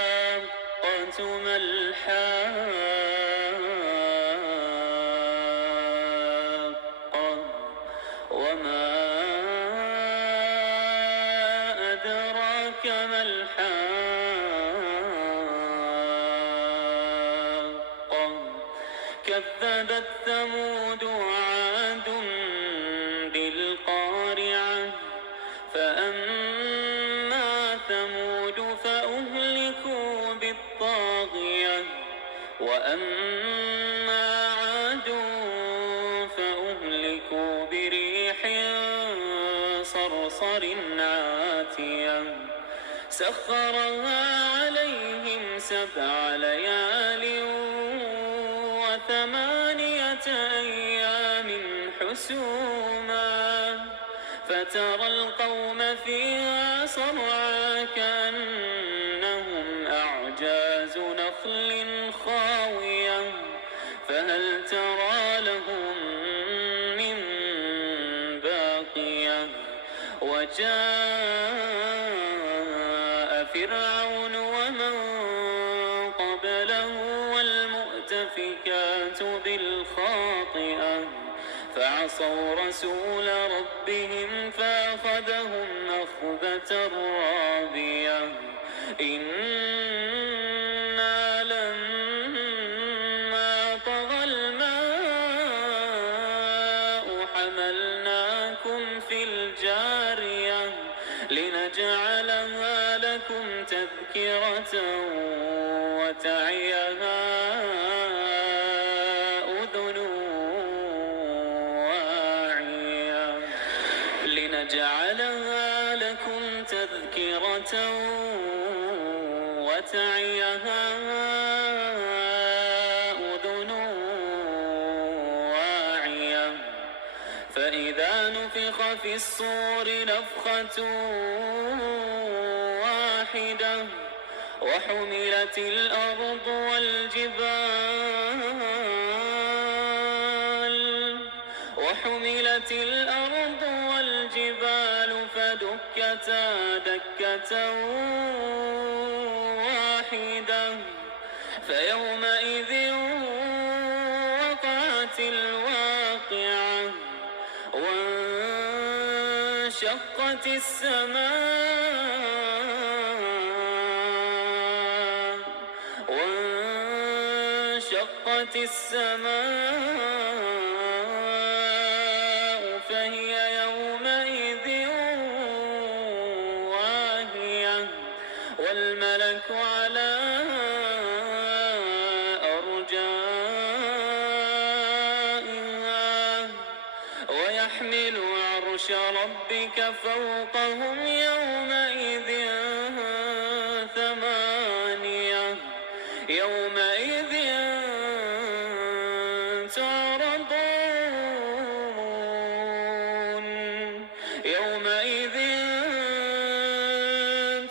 الحاقة ما الحاقة وما أدراك ما الحاقة كذبت ثمود وعاد بالقارعة فأما ثمود فأهلكوا بالطاغية وأما عاد فأهلكوا بريح صرصر عاتية سخرها عليهم 7 ليال و8 أيام حسوما فترى القوم فيها صرعى كأنهم أعجاز نخل خاوية فهل ترى لهم من باقية وجاء فرعون ومن قبله والمؤتفكات بالخاطئة فعصوا رسول ربهم فأخذهم أخذة رابية إنا لما طغى الماء حملناكم في الجارية لنجعلها لكم تذكرة وتعيها أذن واعية لنجعلها لكم تذكرة وتعيها أذن واعية فإذا نفخ في الصور نفخة واحدة وحملت الأرض والجبال فدكتا دكة واحدة فيومئذ وقعت الواقعة وانشقت السماء فهي يومئذ واهية والملك على أرجائها ويحمل عرش ربك فوقهم يومئذ 8 يومئذ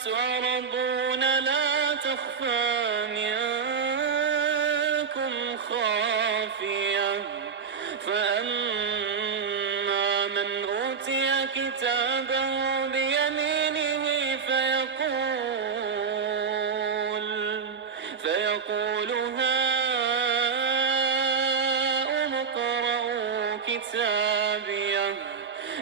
تعرضون لا تخفى منكم خافية فأما من أوتي كتابه بيمينه فيقول هاؤم اقرءوا كتابيه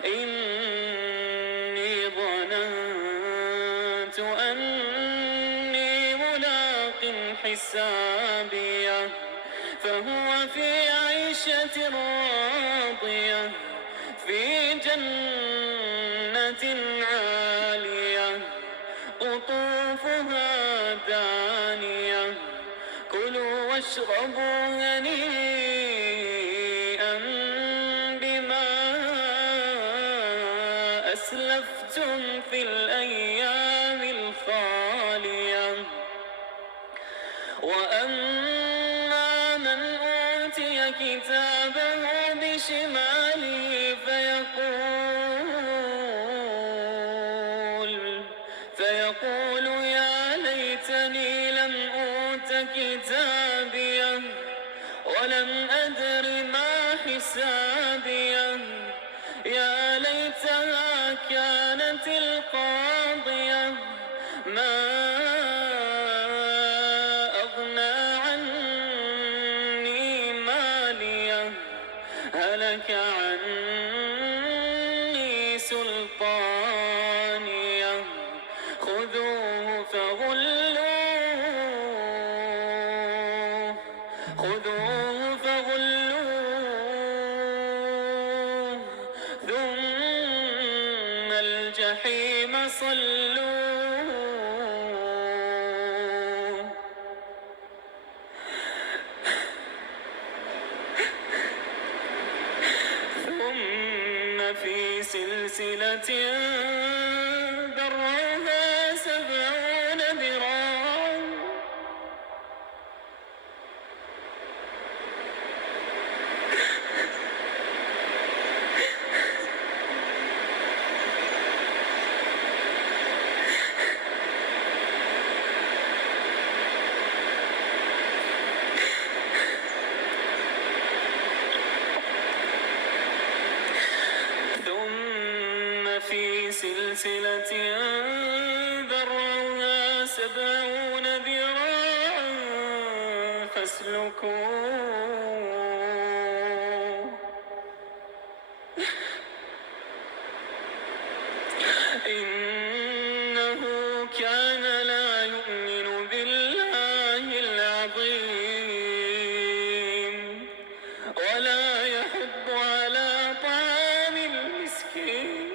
إني ظننت أني ملاق حسابيه فهو في عيشة راضية في جنة عالية قطوفها دانية كلوا واشربوا هنيئا بما أسلفتم في الأيام الخالية وأما من أوتي كتابه بشماله فيقول يا ليتني لم أوت كتابيه ولم أدر ما حسابيه يا ليتها كانت القاضية هلك عني سلطانيه خذوه فغلوه خذوه فغلوه ثم الجحيم صلوه ثم في سلسلة ذرعها 70 ذراعا في سلسلة ذرعها 70 ذراعا فاسلكوه إنه كان لا يؤمن بالله العظيم ولا يحض على طعام المسكين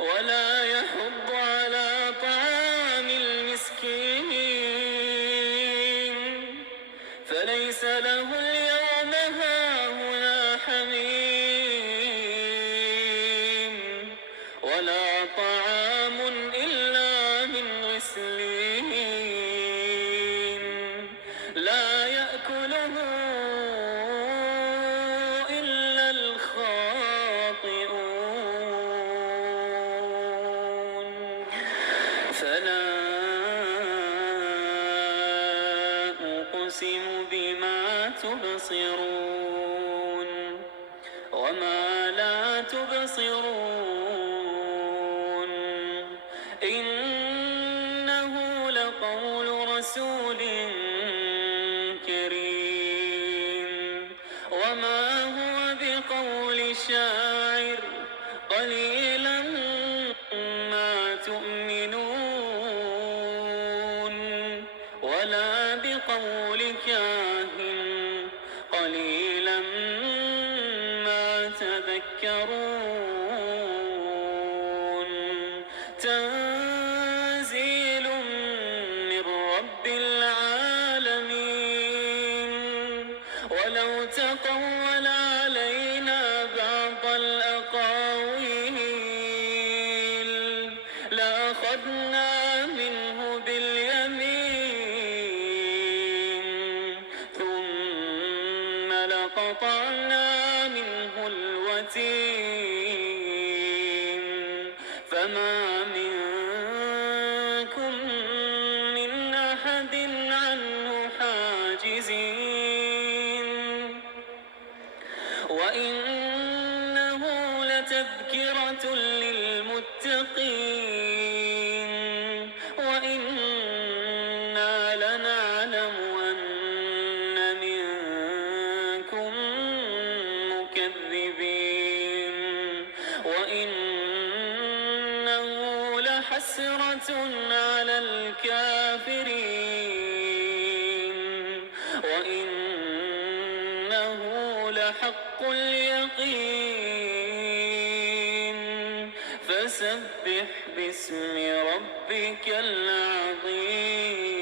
ولا يحض على طعام المسكين فليس له اليوم هاهنا حميم ولا طعام إلا من غسلين لا يأكله إلا الخاطئون فلا أقسم بما تبصرون وما لا تبصرون إنه لقول رسول كريم وما هو بقول شاعر قليلا ما تؤمنون ولا بقول كاهن قليلا ما تذكرون تنزيل من رب العالمين ولو تقول علينا بعض الأقاويل لأخذنا منه باليمين ثم لقطعنا منه الوتين فما منكم من أحد عنه حاجزين وإنه لتذكرة للمتقين وإنا لنعلم أن منكم مكذبين وإنه لحسرة على الكافرين وإنه لحق اليقين فسبح باسم ربك العظيم